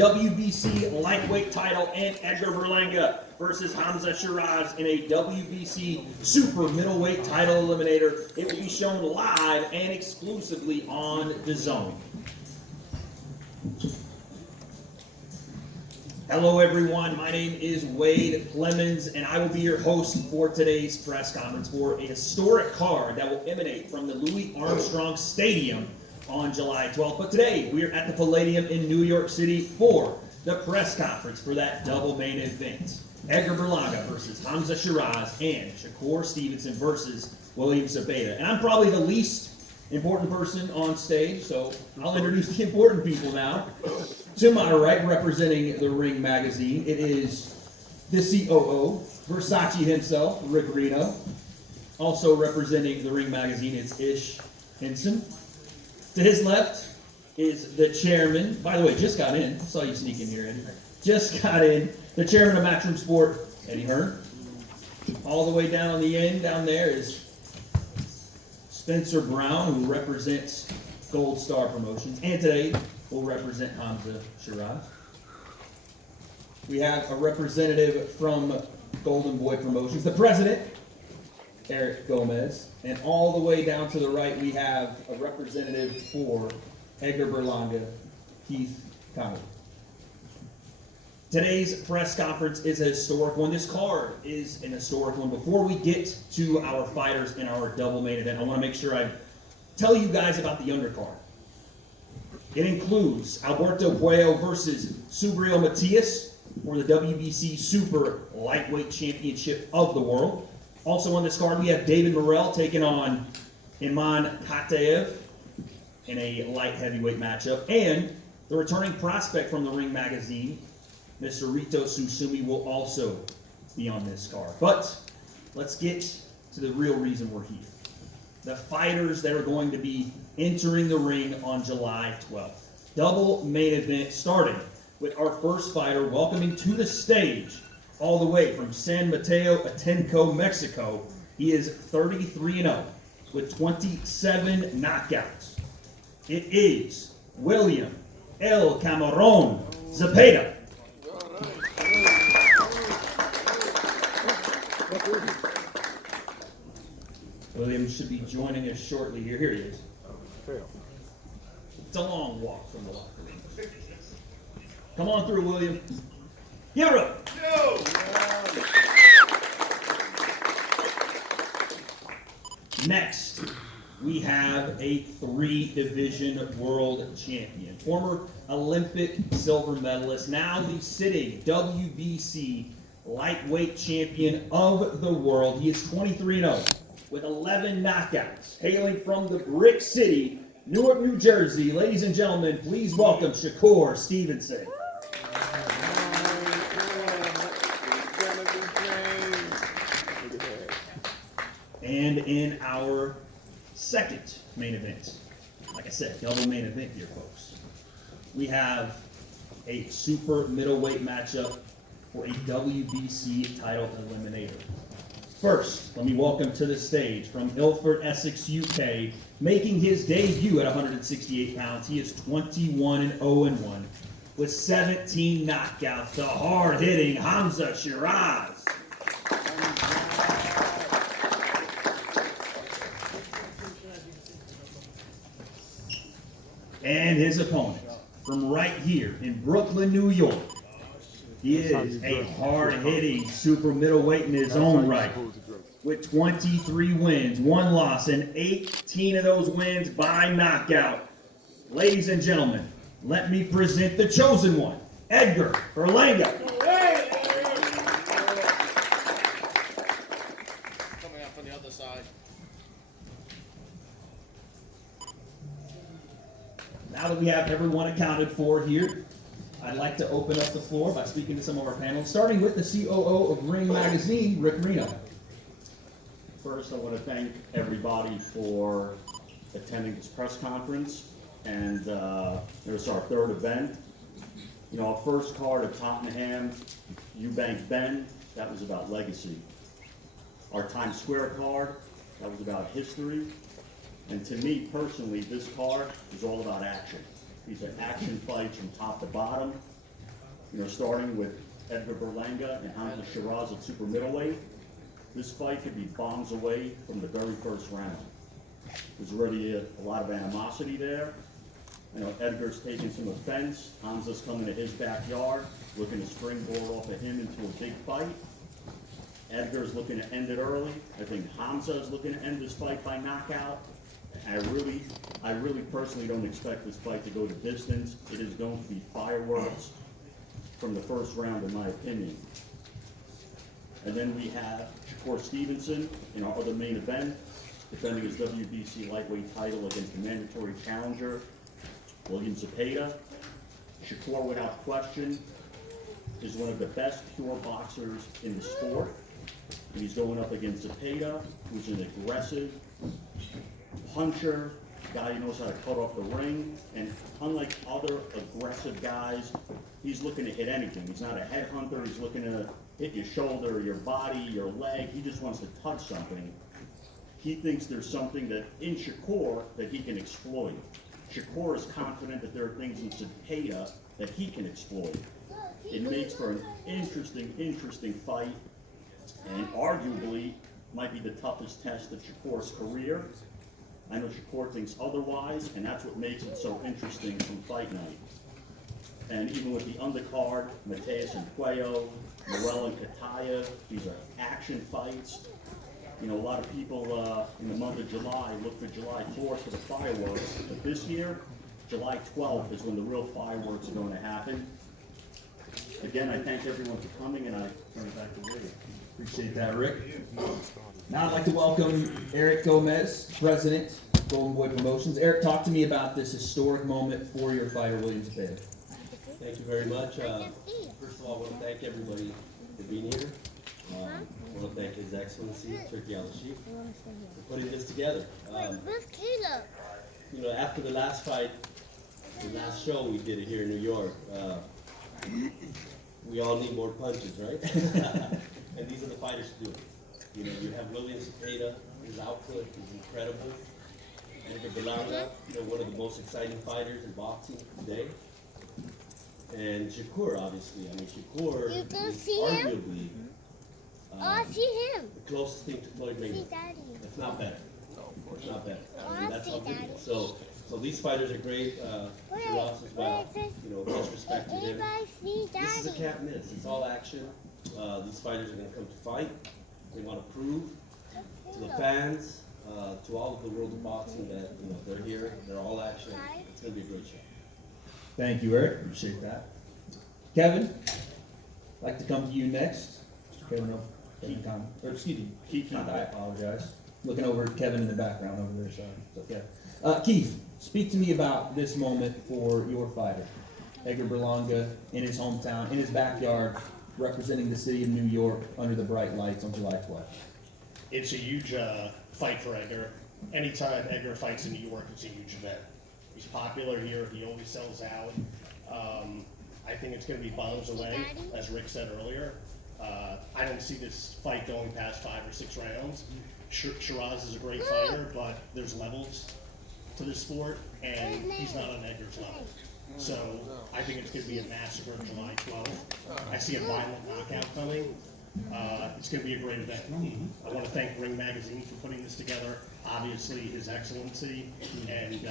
WBC lightweight title, and Edgar Berlanga versus Hamza Sheeraz in a WBC super middleweight title eliminator. It will be shown live and exclusively on DAZN. Hello everyone, my name is Wade Clemens and I will be your host for today's press conference for a historic card that will emanate from the Louis Armstrong Stadium on July 12th. But today we are at the Palladium in New York City for the press conference for that double main event. Edgar Berlanga versus Hamza Sheeraz and Sheeraz-Stevenson versus William Zepeda. And I'm probably the least important person on stage, so I'll introduce the important people now. To my right, representing the Ring magazine, it is the COO, Versace himself, Rick Reno. Also representing the Ring magazine, it's Ish Henson. To his left is the chairman, by the way, just got in. I saw you sneak in here, Eddie. Just got in. The chairman of Matchroom Sport, Eddie Hearn. All the way down on the end, down there is Spencer Brown, who represents Gold Star Promotions, and today will represent Hamza Sheeraz. We have a representative from Golden Boy Promotions, the president, Eric Gomez, and all the way down to the right we have a representative for Edgar Berlanga, Keith Connolly. Today's press conference is a historic one. This card is an historic one. Before we get to our fighters in our double main event, I want to make sure I tell you guys about the undercard. It includes Alberto Puello versus Subriel Matias for the WBC Super Lightweight Championship of the world. Also on this card, we have David Morrell taking on Iman Kataev in a light heavyweight matchup. And the returning prospect from the Ring magazine, Mr. Rito Susumi, will also be on this card. But let's get to the real reason we're here. The fighters that are going to be entering the ring on July 12th. Double main event starting with our first fighter welcoming to the stage all the way from San Mateo Atenco, Mexico. He is 33-0 with 27 knockouts. It is William El Camarón Zepeda. William should be joining us shortly here. Here he is. It's a long walk from the locker room. Come on through, William. You're up. Next, we have a 3-division world champion, former Olympic silver medalist, now the sitting WBC lightweight champion of the world. He is 23-0 with 11 knockouts, hailing from the Brick City, Newark, New Jersey. Ladies and gentlemen, please welcome Sheeraz-Stevenson. And in our second main event, like I said, double main event here, folks, we have a super middleweight matchup for a WBC title eliminator. First, let me welcome to the stage from Ilford, Essex, UK, making his debut at 168 pounds. He is 21-0-1 with 17 knockouts. The hard-hitting Hamza Sheeraz. And his opponent from right here in Brooklyn, New York. He is a hard-hitting super middleweight in his own right with 23 wins, 1 loss, and 18 of those wins by knockout. Ladies and gentlemen, let me present the chosen one, Edgar Berlanga. Coming out from the other side. Now that we have everyone accounted for here, I'd like to open up the floor by speaking to some of our panelists, starting with the COO of Ring Magazine, Rick Reno. First, I want to thank everybody for attending this press conference, and it was our 3rd event. You know, our first card at Tottenham, Eubank Bend, that was about legacy. Our Times Square card, that was about history. And to me personally, this card is all about action. These are action fights from top to bottom. Starting with Edgar Berlanga and Hamza Sheeraz at super middleweight. This fight could be bombs away from the very first round. There's already a lot of animosity there. Edgar's taking some offense. Hamza's coming to his backyard, looking to springboard off of him into a big fight. Edgar's looking to end it early. I think Hamza is looking to end this fight by knockout. I really personally don't expect this fight to go to distance. It is going to be fireworks from the first round, in my opinion. And then we have Sheeraz-Stevenson in our other main event, defending his WBC lightweight title against the mandatory challenger, William Zepeda. Shakur, without question, is one of the best pure boxers in the sport. And he's going up against Zepeda, who's an aggressive puncher, guy who knows how to cut off the ring. And unlike other aggressive guys, he's looking to hit anything. He's not a headhunter. He's looking to hit your shoulder, your body, your leg. He just wants to touch something. He thinks there's something that in Shakur that he can exploit. Shakur is confident that there are things in Zepeda that he can exploit. It makes for an interesting fight, and arguably might be the toughest test of Shakur's career. I know Shakur thinks otherwise, and that's what makes it so interesting from fight night. And even with the undercard, Mateus and Cuello, Morel and Kataya, these are action fights. A lot of people in the month of July look for July 4th for the fireworks, but this year, July 12th is when the real fireworks are going to happen. Again, I thank everyone for coming, and I turn it back to Wade. Appreciate that, Rick. Now I'd like to welcome Eric Gomez, President, Golden Boy Promotions. Eric, talk to me about this historic moment for your fighter, William Zepeda. Thank you very much. First of all, I want to thank everybody for being here. I want to thank His Excellency, Turkey Al-Sheikh, for putting this together. Where's Caleb? After the last fight, the last show we did it here in New York, we all need more punches, right? And these are the fighters to do it. You have William Zepeda, his output is incredible. Edgar Berlanga, one of the most exciting fighters in boxing today. And Shakur, obviously. Shakur You can is see him? arguably I see him. the closest thing to Floyd See Mayweather. Daddy. It's not better. It's not better. That's see how good he Daddy. is. So these fighters are great. Sheeraz as well. Much respect to him. Everybody see This is a Daddy. can't miss. It's all action. These fighters are going to come to fight. They want to prove to the fans, to all of the world of boxing that they're here. They're all action. It's going to be a great show. Thank you, Eric. Appreciate that. Kevin, I'd like to come to you next. Kevin, excuse me, Keith. I apologize. Looking over at Kevin in the background over there, sorry. It's okay. Keith, speak to me about this moment for your fighter, Edgar Berlanga, in his hometown, in his backyard, representing the city of New York under the bright lights on July 12th. It's a huge fight for Edgar. Anytime Edgar fights in New York, it's a huge event. He's popular here. He always sells out. I think it's going to be bombs away, as Rick said earlier. I don't see this fight going past 5 or 6 rounds. Sheeraz is a great fighter, but there's levels to this sport, and he's not on Edgar's level. So I think it's going to be a massacre July 12th. I see a violent knockout coming. It's going to be a great event. I want to thank Ring Magazine for putting this together. Obviously, His Excellency, and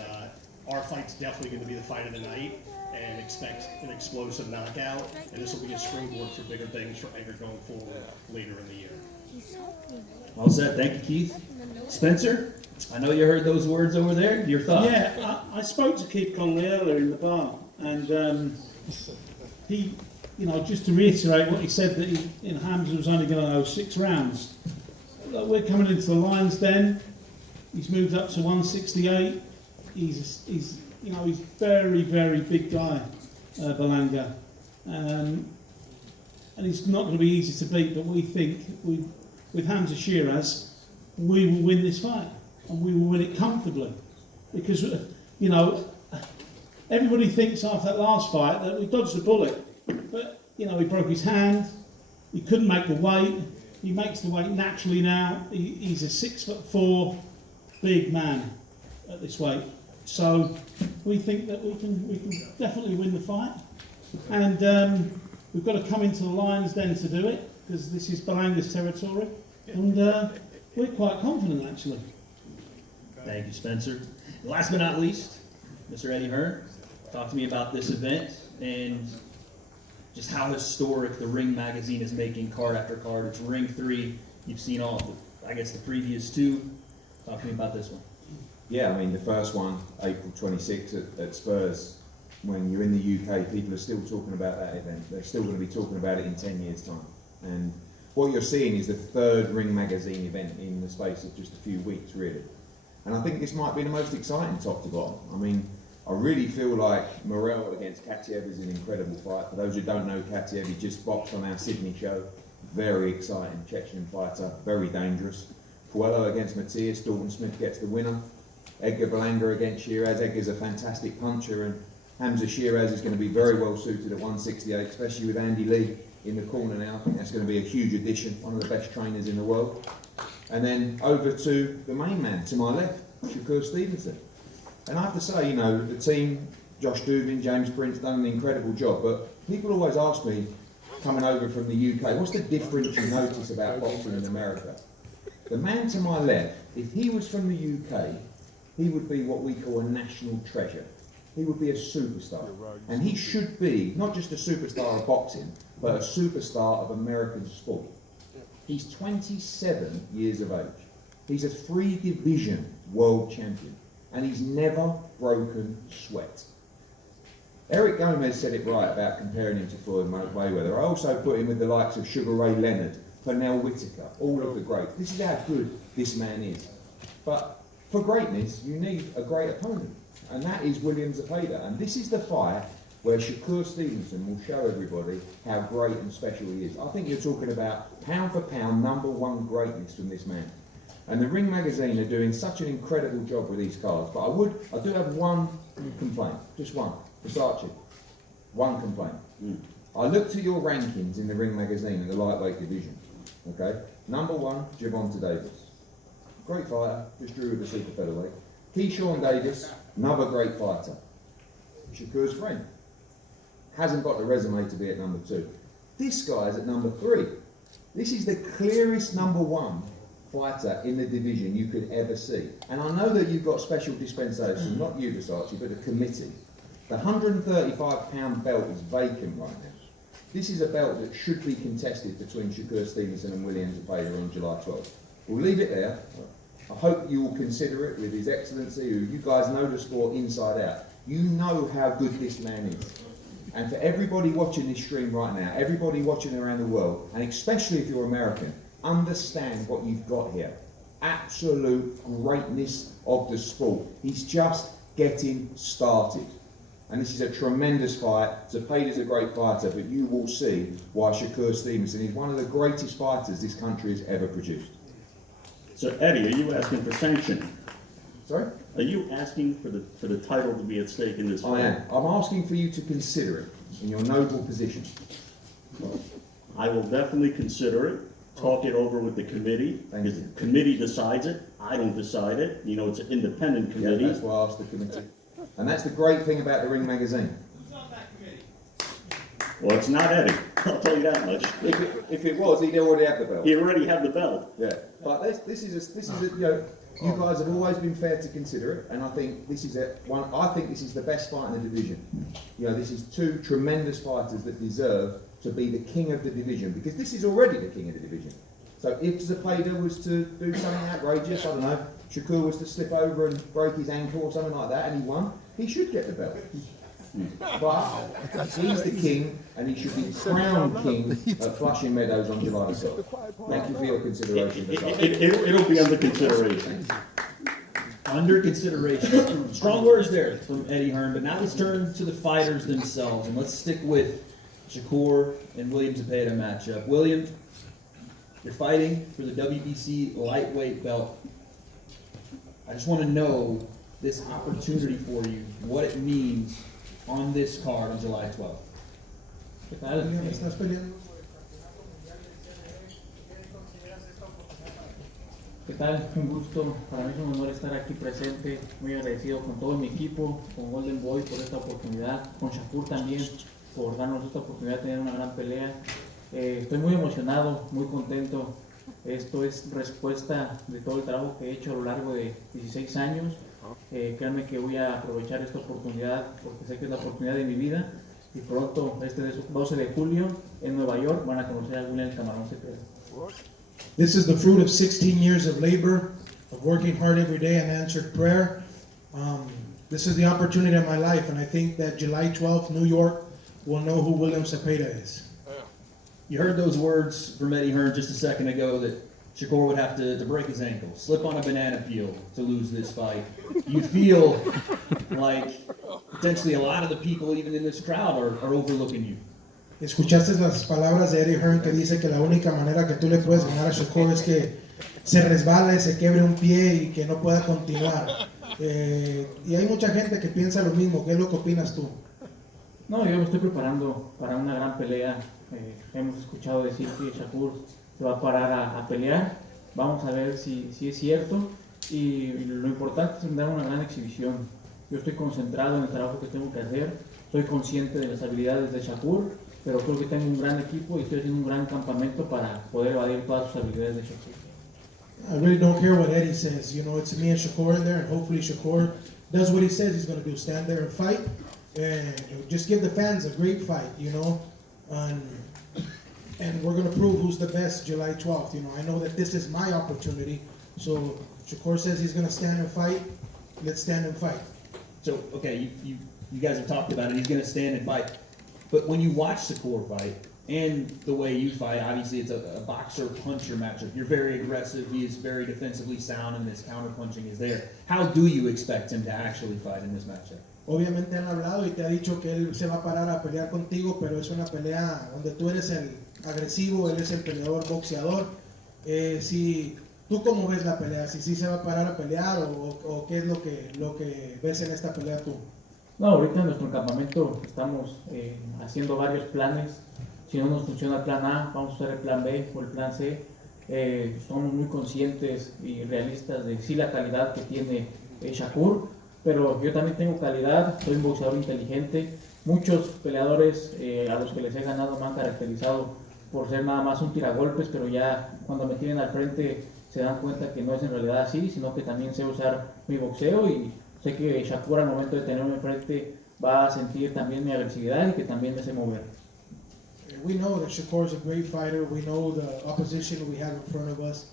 our fight's definitely going to be the fight of the night. And expect an explosive knockout, and this will be a springboard for bigger things for Edgar going forward later in the year. All set. Thank you, Keith. Spencer, I know you heard those words over there. Your thoughts? Yeah, I spoke to Keith Conley earlier in the bar, and he, just to reiterate what he said, that Hamza was only going to go 6 rounds. Look, we're coming into the Lions Den. He's moved up to 168. He's very, very big guy, Berlanga, and he's not going to be easy to beat. But we think with Hamza Sheeraz, we will win this fight, and we will win it comfortably, because everybody thinks after that last fight that we dodged the bullet, but he broke his hand, he couldn't make the weight. He makes the weight naturally now. He's a 6'4" big man at this weight. So we think that we can definitely win the fight. And we've got to come into the Lions Den to do it, because this is Berlanga's territory, and we're quite confident actually. Thank you, Spencer. And last but not least, Mr. Eddie Hearn, talk to me about this event and just how historic the Ring magazine is making card after card. It's Ring 3. You've seen all of the, I guess, the previous 2. Talk to me about this one. Yeah, I mean, the first one, April 26th at Spurs, when you're in the UK, people are still talking about that event. They're still going to be talking about it in 10 years' time. And what you're seeing is the 3rd Ring magazine event in the space of just a few weeks, really. And I think this might be the most exciting top to bottom. I mean, I really feel like Morel against Katiev is an incredible fight. For those who don't know Katiev, he just boxed on our Sydney show. Very exciting Chechen fighter, very dangerous. Puello against Matthias, Dalton Smith gets the winner. Edgar Berlanga against Sheeraz. Edgar's a fantastic puncher, and Hamza Sheeraz is going to be very well suited at 168, especially with Andy Lee in the corner now. I think that's going to be a huge addition, one of the best trainers in the world. And then over to the main man, to my left, Sheeraz-Stevenson. And I have to say, you know, the team, Josh Dubin, James Prince, done an incredible job, but people always ask me, coming over from the UK, what's the difference you notice about boxing in America? The man to my left, if he was from the UK, he would be what we call a national treasure. He would be a superstar. And he should be not just a superstar of boxing, but a superstar of American sport. He's 27 years of age. He's a 3-division world champion. And he's never broken sweat. Eric Gomez said it right about comparing him to Floyd Mayweather. I also put him with the likes of Sugar Ray Leonard, Pernell Whitaker, all of the greats. This is how good this man is. But for greatness, you need a great opponent. And that is William Zepeda. And this is the fight where Sheeraz-Stevenson will show everybody how great and special he is. I think you're talking about pound for pound, #1 greatness from this man. And the Ring magazine are doing such an incredible job with these cards. But I do have one complaint, just one. Versace, one complaint. I looked at your rankings in the Ring magazine in the lightweight division. Okay, #1, Gervonta Davis. Great fighter, just drew with the super featherweight. Keyshawn Davis, another great fighter. Shakur's friend. Hasn't got the resume to be at #2. This guy's at #3. This is the clearest #1 fighter in the division you could ever see. And I know that you've got special dispensation, not you Versace, but the committee. The 135-pound belt is vacant right now. This is a belt that should be contested between Sheeraz-Stevenson and William Zepeda on July 12th. We'll leave it there. I hope you will consider it with His Excellency, who you guys know the sport inside out. You know how good this man is. And for everybody watching this stream right now, everybody watching around the world, and especially if you're American, understand what you've got here. Absolute greatness of the sport. He's just getting started. And this is a tremendous fight. Zepeda's a great fighter, but you will see why Sheeraz-Stevenson is one of the greatest fighters this country has ever produced. So Eddie, are you asking for sanction? Sorry? Are you asking for the title to be at stake in this fight? I am. I'm asking for you to consider it in your noble position. I will definitely consider it, talk it over with the committee, because the committee decides it. I don't decide it. You know, it's an independent committee. Yeah, that's why I asked the committee. And that's the great thing about the Ring magazine. Well, it's not Eddie. I'll tell you that much. If it was, he'd already have the belt. He already had the belt. Yeah. But this is you know, you guys have always been fair to consider it, and I think this is I think this is the best fight in the division. You know, this is 2 tremendous fighters that deserve to be the king of the division, because this is already the king of the division. So if Zepeda was to do something outrageous, I don't know, Shakur was to slip over and break his ankle or something like that, and he won, he should get the belt. But he's the king, and he should be crowned king at Flushing Meadows on July 12th. Thank you for your consideration. It'll be under consideration. Under consideration. Strong words there from Eddie Hearn, but now let's turn to the fighters themselves, and let's stick with Shakur and William Zepeda matchup. William, you're fighting for the WBC lightweight belt. I just want to know this opportunity for you, what it means on this card on July 12th. ¿Qué tal? ¿Estás peleando? ¿Qué tal? Un gusto, para mí es un honor estar aquí presente, muy agradecido con todo mi equipo, con Golden Boy por esta oportunidad, con Shakur también. por darnos esta oportunidad de tener una gran pelea. Estoy muy emocionado, muy contento. Esto es respuesta de todo el trabajo que he hecho a lo largo de 16 años. Créanme que voy a aprovechar esta oportunidad porque sé que es la oportunidad de mi vida. Y pronto, este 12 de julio, en Nueva York, van a conocer a William el Camarón Zepeda. This is the fruit of 16 years of labor, of working hard every day and answered prayer. This is the opportunity of my life, and I think that July 12th, New York will know who William Zepeda is. You heard those words from Eddie Hearn just a second ago that Shakur would have to break his ankle, slip on a banana peel to lose this fight. You feel like potentially a lot of the people, even in this crowd, are overlooking you. Escuchaste las palabras de Eddie Hearn que dice que la única manera que tú le puedes ganar a Shakur es que se resbale, se quebre un pie y que no pueda continuar. Y hay mucha gente que piensa lo mismo. ¿Qué es lo que opinas tú? No, yo me estoy preparando para una gran pelea. Hemos escuchado decir que Shakur se va a parar a pelear. Vamos a ver si es cierto. Y lo importante es dar una gran exhibición. Yo estoy concentrado en el trabajo que tengo que hacer. Soy consciente de las habilidades de Shakur, pero creo que tengo un gran equipo y estoy haciendo un gran campamento para poder evadir todas sus habilidades de Shakur. I really don't care what Eddie says. You know, it's me and Shakur in there, and hopefully Shakur does what he says he's going to do, stand there and fight, and just give the fans a great fight, you know, and we're going to prove who's the best July 12th. You know, I know that this is my opportunity, so Shakur says he's going to stand and fight. Let's stand and fight. So, okay, you guys have talked about it. He's going to stand and fight. But when you watch Shakur fight, and the way you fight, obviously it's a boxer-puncher matchup. You're very aggressive. He is very defensively sound, and his counter-punching is there. How do you expect him to actually fight in this matchup? Obviamente han hablado y te ha dicho que él se va a parar a pelear contigo, pero es una pelea donde tú eres el agresivo, él es el peleador boxeador. Si tú cómo ves la pelea, si sí se va a parar a pelear o qué es lo que ves en esta pelea tú. No, ahorita en nuestro campamento estamos haciendo varios planes. Si no nos funciona el plan A, vamos a usar el plan B o el plan C. Somos muy conscientes y realistas de sí la calidad que tiene Shakur, pero yo también tengo calidad, soy un boxeador inteligente. Muchos peleadores a los que les he ganado me han caracterizado por ser nada más un tiragolpes, pero ya cuando me tienen al frente se dan cuenta que no es en realidad así, sino que también sé usar mi boxeo y sé que Shakur al momento de tenerme enfrente va a sentir también mi agresividad y que también me sé mover. We know that Shakur is a great fighter. We know the opposition we have in front of us,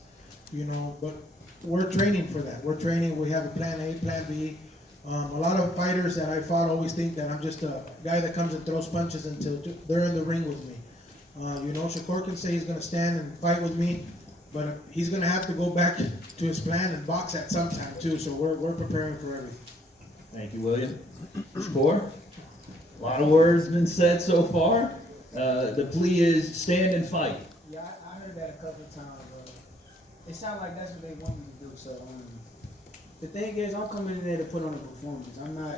you know, but we're training for that. We're training. We have a plan A, plan B. A lot of fighters that I fought always think that I'm just a guy that comes and throws punches until they're in the ring with me. You know, Shakur can say he's going to stand and fight with me, but he's going to have to go back to his plan and box at some time too. So we're preparing for everything. Thank you, William. Shakur, a lot of words been said so far. The plea is stand and fight. Yeah, I heard that a couple of times. It sounds like that's what they want me to do. So the thing is, I'm coming in there to put on a performance. I'm not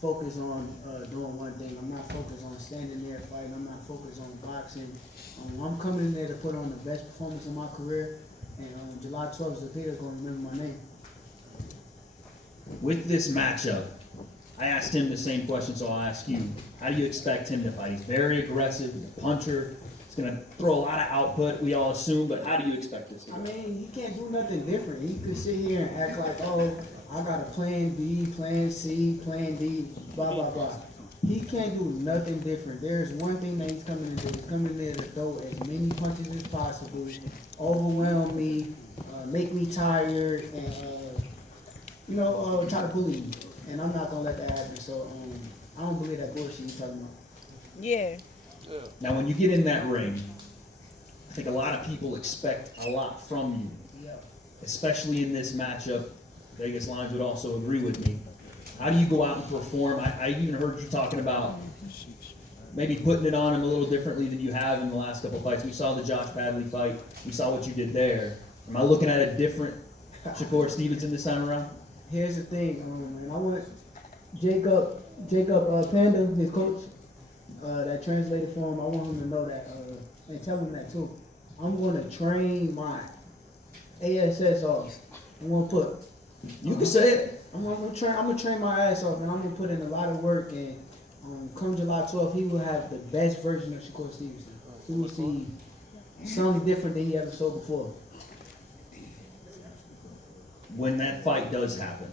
focused on doing one thing. I'm not focused on standing there fighting. I'm not focused on boxing. I'm coming in there to put on the best performance of my career. And July 12th, Zepeda is going to remember my name. With this matchup, I asked him the same question, so I'll ask you. How do you expect him to fight? He's very aggressive, he's a puncher. He's going to throw a lot of output, we all assume, but how do you expect this to go? I mean, he can't do nothing different. He could sit here and act like, oh, I got a plan B, plan C, plan D, blah, blah, blah. He can't do nothing different. There's one thing that he's coming to do. He's coming there to throw as many punches as possible, overwhelm me, make me tired, and, try to bully me. And I'm not going to let that happen. So I don't believe that bullshit you're talking about. Yeah. Now, when you get in that ring, I think a lot of people expect a lot from you, especially in this matchup. Vegas Lines would also agree with me. How do you go out and perform? I even heard you talking about maybe putting it on him a little differently than you have in the last couple of fights. We saw the Josh Padley fight. We saw what you did there. Am I looking at a different Sheeraz-Stevenson this time around? Here's the thing, I want Jacob Panda, his coach, that translated for him. I want him to know that and tell him that too. I'm going to train my ASS off. I'm going to put. You can say it. I'm gonna train my ass off, and I'm gonna put in a lot of work, and come July 12th, he will have the best version of Sheeraz-Stevenson. He will see something different than he ever saw before. When that fight does happen,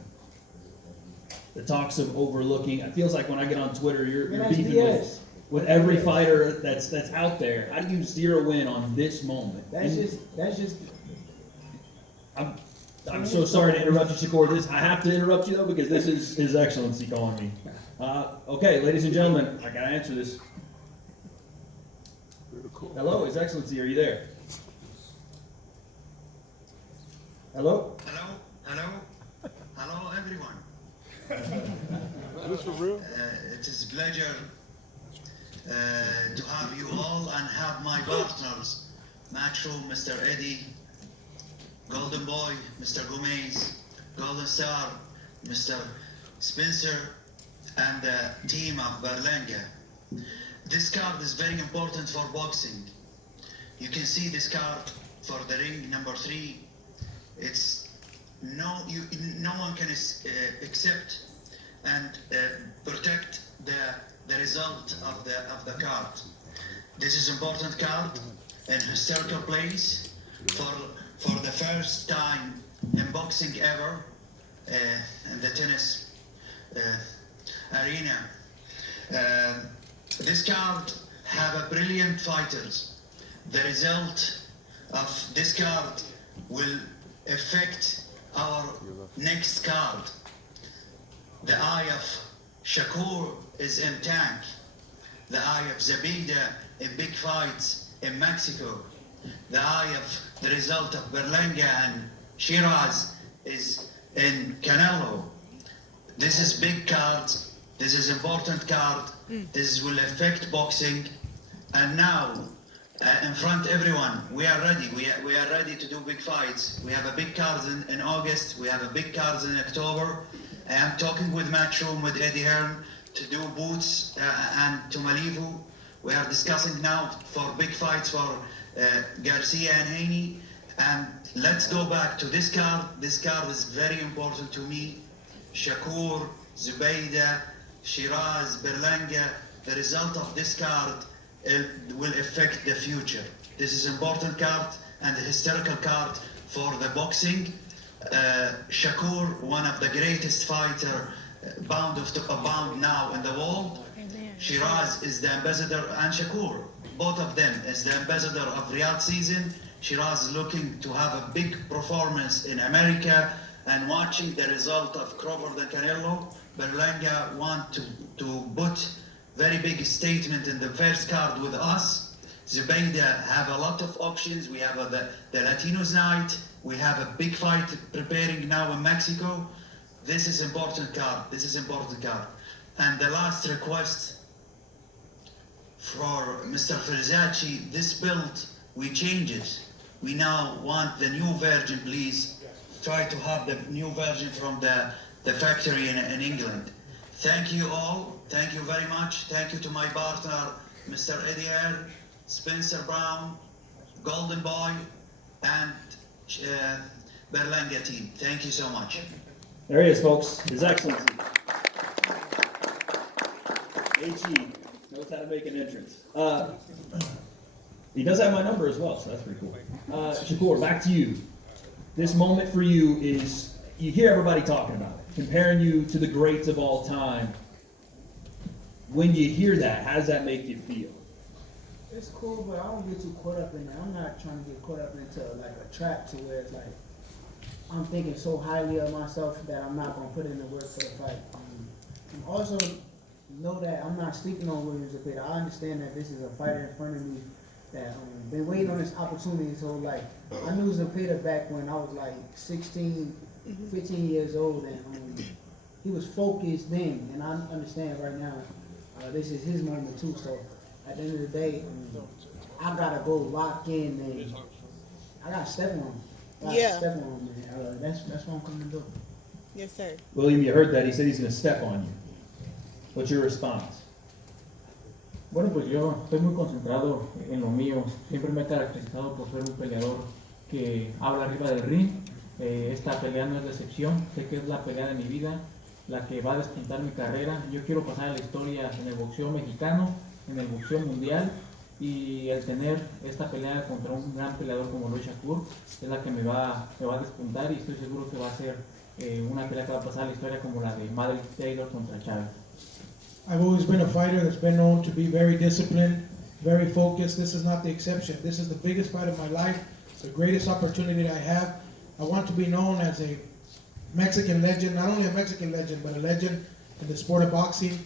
the talks of overlooking, it feels like when I get on Twitter, you're Man, that's beefing BS. with every fighter that's out there. How do you zero in on this moment? That's And just. I'm so sorry to interrupt you, Shakur. I have to interrupt you though because this is His Excellency calling me. Okay, ladies and gentlemen, I gotta answer this. Hello, His Excellency, are you there? Hello? Hello, everyone. It is a pleasure to have you all and have my partners, Macho, Mr. Eddie, Golden Boy, Mr. Gomez, Golden Star, Mr. Spencer, and the team of Berlanga. This card is very important for boxing. You can see this card for the ring number 3. It's no one can accept and protect the result of the card. This is important card and historical place for the first time in boxing ever in the tennis arena. This card have a brilliant fighters. The result of this card will affect our next card. The eye of Shakur is in tank. The eye of Zepeda in big fights in Mexico. The eye of the result of Berlanga and Sheeraz is in Canelo. This is big card. This is important card. This will affect boxing. And now, in front of everyone, we are ready. We are ready to do big fights. We have a big card in August. We have a big card in October. I am talking with Matchroom, with Eddie Hearn to do Boots and to Malibu. We are discussing now for big fights for Garcia and Haney. And let's go back to this card. This card is very important to me. Shakur, Zepeda, Sheeraz, Berlanga. The result of this card will affect the future. This is important card and a historical card for the boxing. Shakur, one of the greatest fighter, pound now in the world. Sheeraz is the ambassador, and Shakur, both of them is the ambassador of Riyadh season. Sheeraz is looking to have a big performance in America and watching the result of Crawford and Canelo. Berlanga want to put very big statement in the first card with us. Zepeda have a lot of options. We have the Latinos night. We have a big fight preparing now in Mexico. This is important card. This is important card. And the last request for Mr. Versace, this build, we change it. We now want the new version, please. Try to have the new version from the factory in England. Thank you all. Thank you very much. Thank you to my partner, Mr. Eddie Hearn, Spencer Brown, Golden Boy, and Berlanga team. Thank you so much. There he is, folks. His Excellency. HE knows how to make an entrance. He does have my number as well, so that's pretty cool. Shakur, back to you. This moment for you is, you hear everybody talking about it, comparing you to the greats of all time. When you hear that, how does that make you feel? It's cool, but I don't get too caught up in that. I'm not trying to get caught up into like a trap to where it's like I'm thinking so highly of myself that I'm not gonna put in the work for the fight. And also know that I'm not sleeping on Williams Zepeda. I understand that this is a fighter in front of me that been waiting on this opportunity. So like I knew Zepeda back when I was like 16, 15 years old, and he was focused then. And I understand right now this is his moment too. So at the end of the day, I gotta go lock in and I gotta step on him. Step on him, man. That's what I'm coming to do. Yes, sir. William, you heard that. He said he's going to step on you. What's your response? Bueno, pues yo estoy muy concentrado en lo mío. Siempre me he caracterizado por ser un peleador que habla arriba del ring. Esta pelea no es de excepción. Sé que es la pelea de mi vida la que va a despuntar mi carrera. Yo quiero pasar a la historia en el boxeo mexicano, en el boxeo mundial, y el tener esta pelea contra un gran peleador como Luis Shakur es la que me va a despuntar, y estoy seguro que va a ser una pelea que va a pasar a la historia como la de Madrid Taylor contra Chávez. I've always been a fighter that's been known to be very disciplined, very focused. This is not the exception. This is the biggest fight of my life, the greatest opportunity I have. I want to be known as a Mexican legend, not only a Mexican legend, but a legend in the sport of boxing.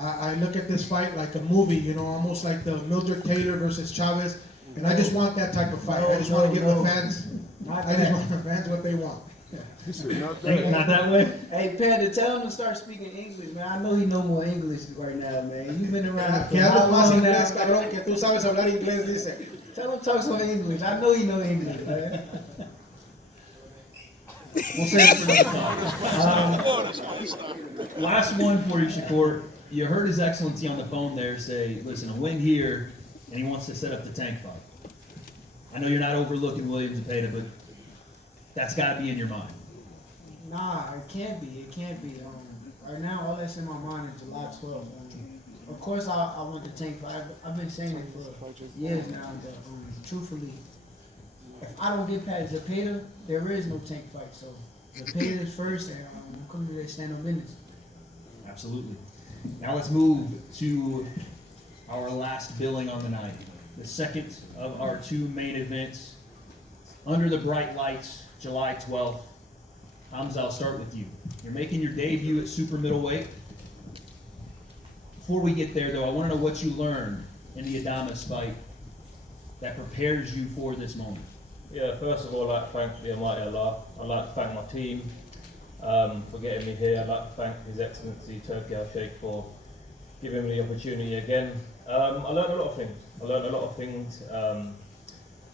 I look at this fight like a movie, you know, almost like the Mildred Taylor versus Chavez, and I just want that type of fight. I just want to give the fans, I just want the fans what they want. Not that way? Hey, Panda, tell him to start speaking English, man. I know he know more English right now, man. You've been around Que for how hablas más long inglés, now? cabrón, que tú sabes hablar inglés, dice. Tell him to talk some English. I know he know English, man. We'll save it for another time. Last one for you, Shakur. You heard His Excellency on the phone there say, listen, a win here, and he wants to set up the tank fight. I know you're not overlooking William Zepeda, but that's got to be in your mind. Nah, it can't be. It can't be. Right now, all that's in my mind is July 12th. Of course, I want the tank fight. I've been saying it for years now. That, truthfully, if I don't get past Zepeda, there is no tank fight. So Zepeda is first, and I'm coming to stand on business. Absolutely. Now let's move to our last billing on the night. The second of our two main events. Under the bright lights, July 12th. Hamza, I'll start with you. You're making your debut at super middleweight. Before we get there, though, I want to know what you learned in the Adames fight that prepares you for this moment. Yeah, first of all, I'd like to thank the Almighty Allah. I'd like to thank my team for getting me here. I'd like to thank His Excellency Turki Al-Sheikh for giving me the opportunity again. I learned a lot of things.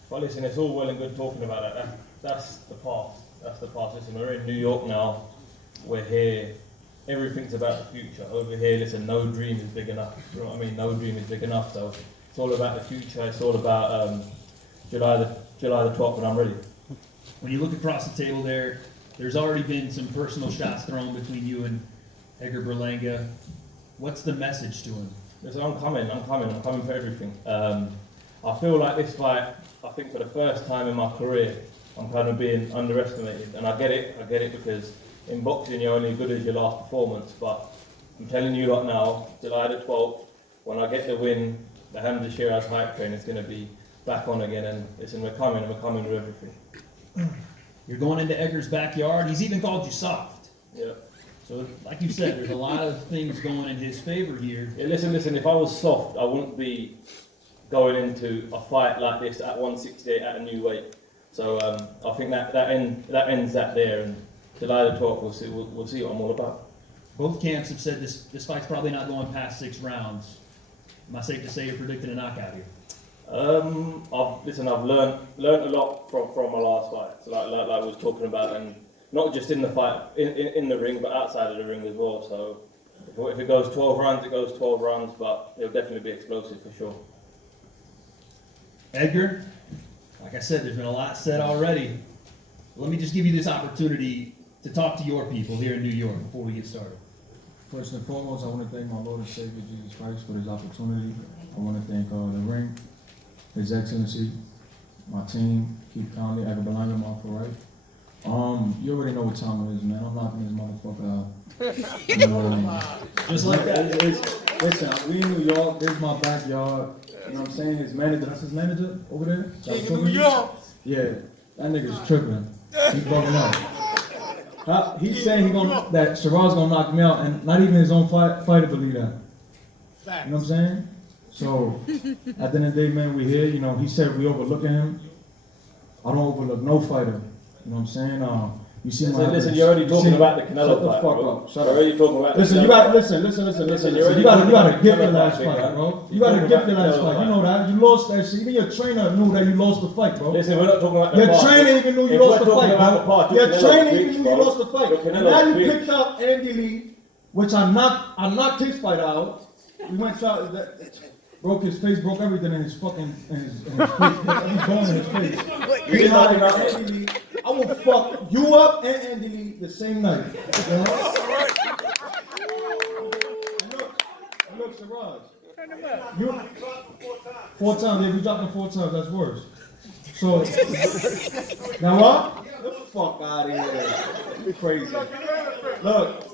But listen, it's all well and good talking about that. That's the past. Listen, we're in New York now. We're here. Everything's about the future. Over here, listen, no dream is big enough. You know what I mean? No dream is big enough. So it's all about the future. It's all about July the 12th, and I'm ready. When you look across the table there's already been some personal shots thrown between you and Edgar Berlanga. What's the message to him? Listen, I'm coming for everything. I feel like this fight, I think for the first time in my career, I'm kind of being underestimated, and I get it because in boxing you're only as good as your last performance, but I'm telling you right now, July the 12th, when I get the win, the Hamza Sheeraz hype train is going to be back on again, and listen, we're coming with everything. You're going into Edgar's backyard. He's even called you soft. Yeah. So, like you said, there's a lot of things going in his favor here. Yeah, listen, if I was soft, I wouldn't be going into a fight like this at 168 at a new weight. So I think that ends that there, and July the 12th we'll see what I'm all about. Both camps have said this fight's probably not going past 6 rounds. Am I safe to say you're predicting a knockout here? I've learned a lot from my last fight. So like I was talking about, and not just in the fight, in the ring, but outside of the ring as well. So if it goes 12 rounds, it goes 12 rounds, but it'll definitely be explosive for sure. Edgar, like I said, there's been a lot said already. Let me just give you this opportunity to talk to your people here in New York before we get started. First and foremost, I want to thank my Lord and Savior Jesus Christ for this opportunity. I want to thank the ring, His Excellency, my team, Keith Conley, Edgar Berlanga, my for right. You already know what time it is, man. I'm knocking this motherfucker out. Just like that. Listen, we in New York. This is my backyard. You know what I'm saying? His manager, that's his manager over there. King of New York. Yeah, that nigga's tripping. He's bugging out. He's saying that Sheeraz gonna knock me out, and not even his own fighter believe that. You know what I'm saying? So at the end of the day, man, we here. You know, he said we overlooking him. I don't overlook no fighter. You know what I'm saying? You see my listen, you're already talking about the Canelo fight. Shut the fuck up. Shut up. You're already talking about. Listen, you got listen. You gotta give your last fight, bro. You gotta give your last fight. You know that. You lost that shit. Even your trainer knew that you lost the fight, bro. Listen, we're not talking about the your past. trainer even knew you lost the fight, bro. Your trainer even knew you lost the fight. And now you picked up Andy Lee, which I knocked his fight out. We went to Broke his face, broke everything in his fucking, in his face, broke every bone in his face. He's like, now, Andy Lee, I will fuck you up and Andy Lee the same night. You know? And look, Shiraz. You, 4 times, yeah, we dropped him 4 times, that's worse. So, now what? Get the fuck out of here. You crazy. Look.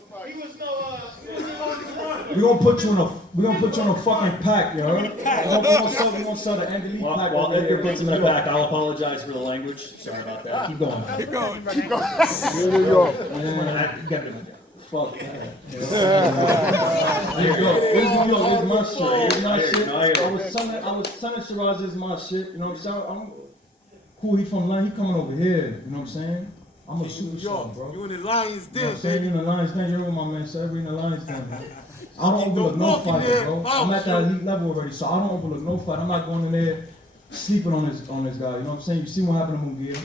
We're gonna put you in a fucking pack, yo. We're gonna sell the Andy Lee pack. While Edgar puts him in a pack, I'll apologize for the language. Sorry about that. Keep going. Keep going. Keep going. New York. Fuck that. There you go. This is my shit. This is my shit. I was telling Shiraz this is my shit. You know what I'm saying? I'm cool. He from Line. He coming over here. You know what I'm saying? I'm a superstar, bro. You in the Lions Den. You know what I'm saying? You in the Lions Den. You're with my man. So we in the Lions Den, man. I don't overlook no fighter, bro. I'm at that elite level already, so I don't overlook no fight. I'm not going in there sleeping on this guy. You know what I'm saying? You see what happened to Munguia.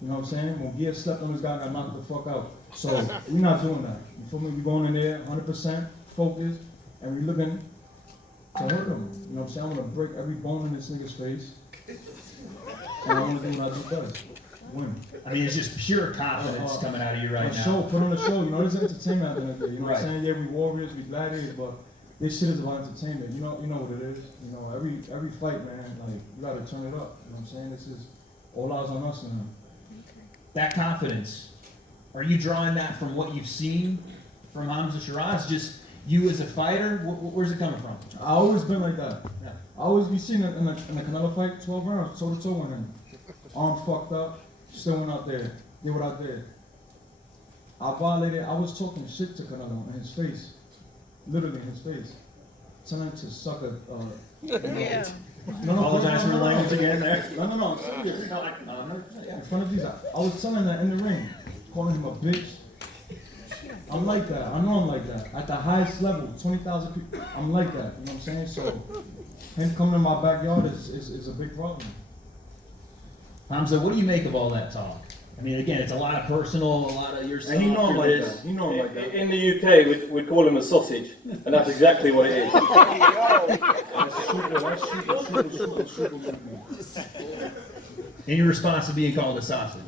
You know what I'm saying? Munguia slept on this guy and got knocked the fuck out. So we're not doing that. You feel me? We're going in there 100% focused, and we're looking to hurt him. You know what I'm saying? I'm gonna break every bone in this nigga's face, and I'm gonna do what I do best. Win. I mean, it's just pure confidence coming out of you right now. Show, put on a show. You know, this is entertainment at the end of the day. You know what I'm saying? Yeah, we warriors, we gladiators, but this shit is about entertainment. You know what it is. You know, every fight, man, like you gotta turn it up. You know what I'm saying? This is all eyes on us now. That confidence, are you drawing that from what you've seen from Hamza Sheeraz? Just you as a fighter? Where's it coming from? I always been like that. Yeah. I always be seen in the Canelo fight, 12 rounds, toe to toe with him. Arm fucked up. Still went out there, did what I did. I violated, I was talking shit to Canelo in his face. Literally in his face. Telling him to suck a, yeah. No, apologize for the language again there. No, I'm serious. In front of these, I was telling that in the ring. Calling him a bitch. I'm like that, I know I'm like that. At the highest level, 20,000 people, I'm like that, you know what I'm saying? So, him coming in my backyard is a big problem. Hamza, what do you make of all that talk? I mean, again, it's a lot of personal, a lot of your stuff. And he know I'm like that. He know I'm like that. In the UK, we'd call him a sausage, and that's exactly what it is. In your response to being called a sausage.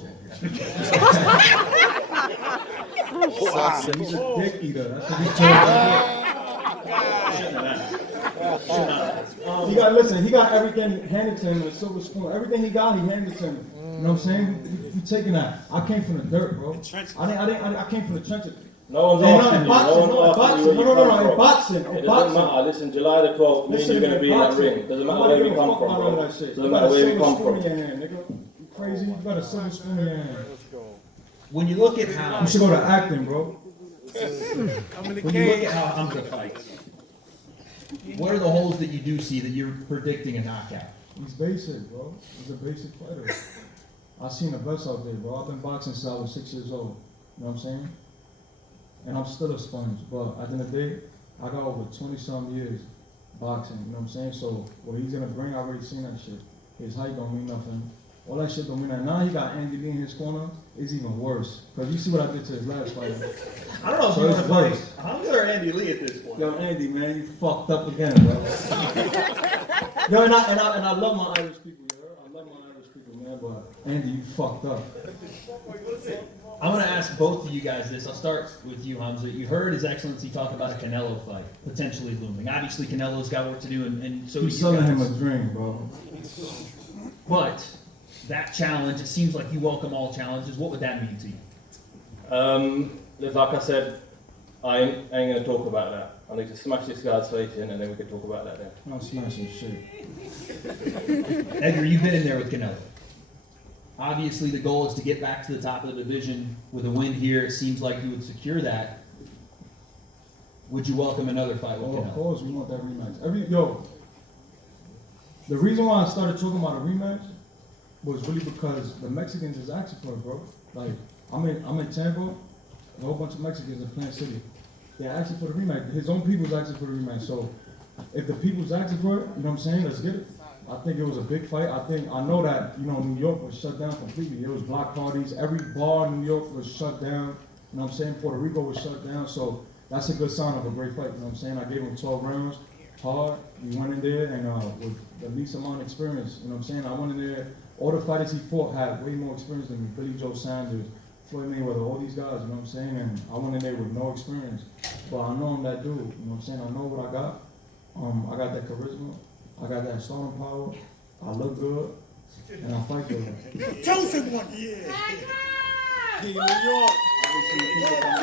Sausage. He's a dick eater. That's what he told me. He got everything handed to him with a silver spoon. Everything he got, he handed to him. You know what I'm saying? We taking that. I came from the dirt, bro. I came from the trenches. No one's asking you. No one's asking you. No, in boxing. It doesn't matter. Listen, July the 12th, me and you're going to be in that ring. Doesn't matter where we come from, bro. Doesn't matter where we come from. You crazy? You got a silver spoon in your hand. When you look at how... You should go to acting, bro. When you look at how Hamza fights, what are the holes that you do see that you're predicting a knockout? He's basic, bro. He's a basic fighter. I've seen the best out there, bro. I've been boxing since I was 6 years old. You know what I'm saying? And I'm still a sponge. But at the end of the day, I got over 20-some years boxing. You know what I'm saying? So what he's going to bring, I already seen that shit. His height don't mean nothing. All that shit don't mean nothing. Now he got Andy Lee in his corner. It's even worse. Because you see what I did to his last fight. I don't know if you want to fight Hamza or Andy Lee at this point. Yo, Andy, man, you fucked up again, bro. Yo, and I love my Irish people, yo. I love my Irish people, man, but Andy, you fucked up. I'm going to ask both of you guys this. I'll start with you, Hamza. You heard His Excellency talk about a Canelo fight potentially looming. Obviously, Canelo's got work to do, and so he's selling him a dream, bro. But that challenge, it seems like you welcome all challenges. What would that mean to you? Like I said, I ain't going to talk about that. I need to smash this guy's face in, and then we can talk about that then. I'm smashing shit. Edgar, you've been in there with Canelo. Obviously, the goal is to get back to the top of the division. With a win here, it seems like you would secure that. Would you welcome another fight with Canelo? Of course, we want that rematch. The reason why I started talking about a rematch was really because the Mexicans is asking for it, bro. Like, I'm in Tampa, a whole bunch of Mexicans in Plant City. They're asking for the rematch. His own people's asking for the rematch. So, if the people's asking for it, you know what I'm saying? Let's get it. I think it was a big fight. I know that, New York was shut down completely. It was block parties. Every bar in New York was shut down. You know what I'm saying? Puerto Rico was shut down. So, that's a good sign of a great fight. You know what I'm saying? I gave him 12 rounds. hard. We went in there and with the least amount of experience. You know what I'm saying? I went in there. All the fighters he fought had way more experience than me. Billy Joe Sanders, Floyd Mayweather, all these guys. You know what I'm saying? And I went in there with no experience, but I know I'm that dude. You know what I'm saying? I know what I got. I got that charisma. I got that starting power. I look good, and I fight good. Chosen one. Yeah. New York.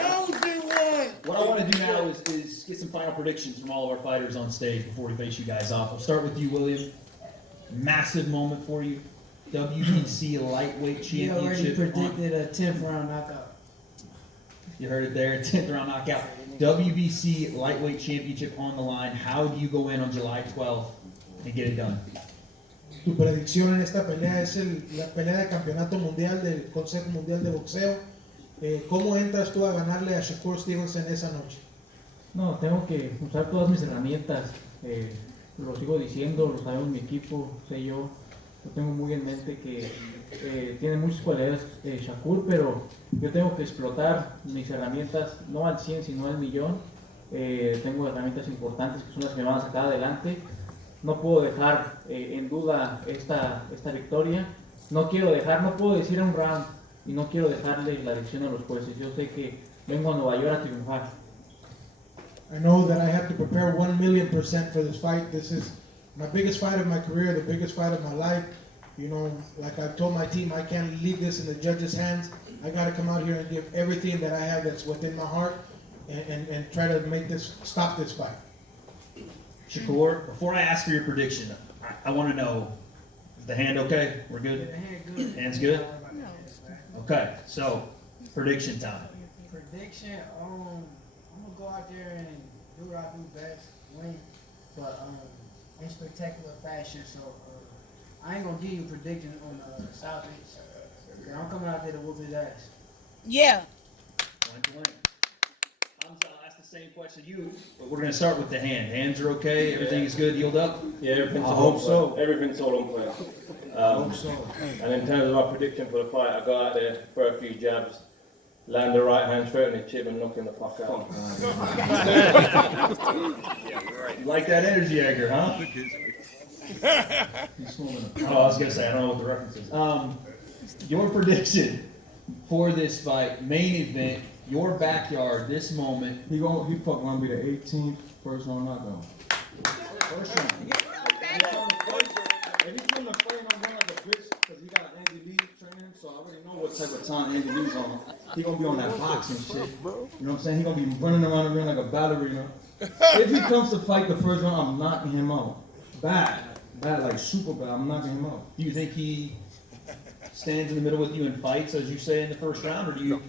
Chosen one. What I want to do now is get some final predictions from all of our fighters on stage before we face you guys off. We'll start with you, William. Massive moment for you. WBC lightweight He already championship. predicted a 10th round knockout. You heard it there, 10th round knockout. WBC lightweight championship on the line. How do you go in on July 12th and get it done? Tu predicción en esta pelea es la pelea de campeonato mundial del Consejo Mundial de Boxeo. ¿Cómo entras tú a ganarle a Sheeraz-Stevenson esa noche? No, tengo que usar todas mis herramientas. Lo sigo diciendo, lo sabe mi equipo, sé yo. Yo tengo muy en mente que tiene muchas cualidades Shakur, pero yo tengo que explotar mis herramientas, no al 100, sino al millón. Tengo herramientas importantes que son las que me van a sacar adelante. No puedo dejar en duda esta victoria. No puedo decir un round y no quiero dejarle la decisión a los jueces. Yo sé que vengo a Nueva York a triunfar. I know that I have to prepare 1,000,000% for this fight. This is my biggest fight of my career, the biggest fight of my life. You know, like I've told my team, I can't leave this in the judges' hands. I got to come out here and give everything that I have that's within my heart and try to stop this fight. Shakur, before I ask for your prediction, I want to know, is the hand okay? We're good? The hand good. Hand's good? Okay, so prediction time. Prediction, I'm gonna go out there and do what I do best, win, but in spectacular fashion. So I ain't gonna give you a prediction on Southeast. I'm coming out there to whoop his ass. Yeah. Point blank. Hamza, I'll ask the same question to you, but we're gonna start with the hand. Hands are okay. Everything is good. Healed up. Yeah, everything's I all hope so. Everything's all on point. I hope so. And in terms of our prediction for the fight, I go out there, throw a few jabs, land the right hand straight on his chin and knock him the fuck out. You like that energy, Edgar, huh? He's swimming. Oh, I was gonna say I don't know what the reference is. Your prediction for this fight, main event, your backyard, this moment. He fuck gonna be the 18th first round knockout. First round. If he come to fight, I'm going like a bitch because he got Andy Lee training him, so I already know what type of time Andy Lee's on. He gonna be on that boxing shit. You know what I'm saying? He gonna be running around the ring like a ballerina. If he comes to fight the first round, I'm knocking him out. Bad, like super bad. I'm knocking him out. Do you think he stands in the middle with you and fights, as you say, in the first round, or do you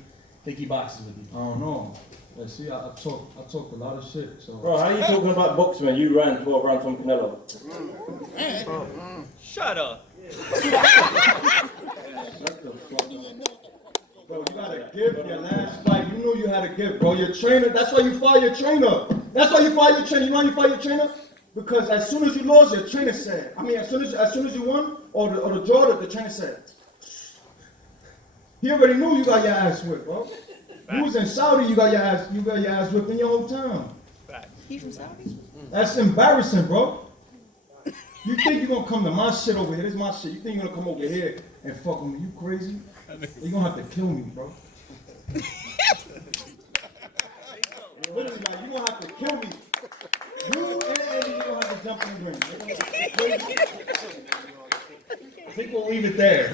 think he boxes with you? I don't know. Let's see. I talked a lot of shit. So. Bro, how are you talking about boxing when you ran 12 rounds from Canelo? Shut up. Shut the fuck up. Bro, you gotta give your last fight. You know you had to give, bro. Your trainer, that's why you fire your trainer. That's why you fire your trainer. You know why you fire your trainer? Because as soon as you lost, your trainer said. I mean, as soon as you won, or the draw, the trainer said. He already knew you got your ass whipped, bro. You was in Saudi, you got your ass whipped in your hometown. He from Saudi? That's embarrassing, bro. You think you're gonna come to my shit over here? This is my shit. You think you're gonna come over here and fuck with me? You crazy? You're gonna have to kill me, bro. Literally, like, you're gonna have to kill me. You and Eddie, you're gonna have to jump in the ring. I think we'll leave it there.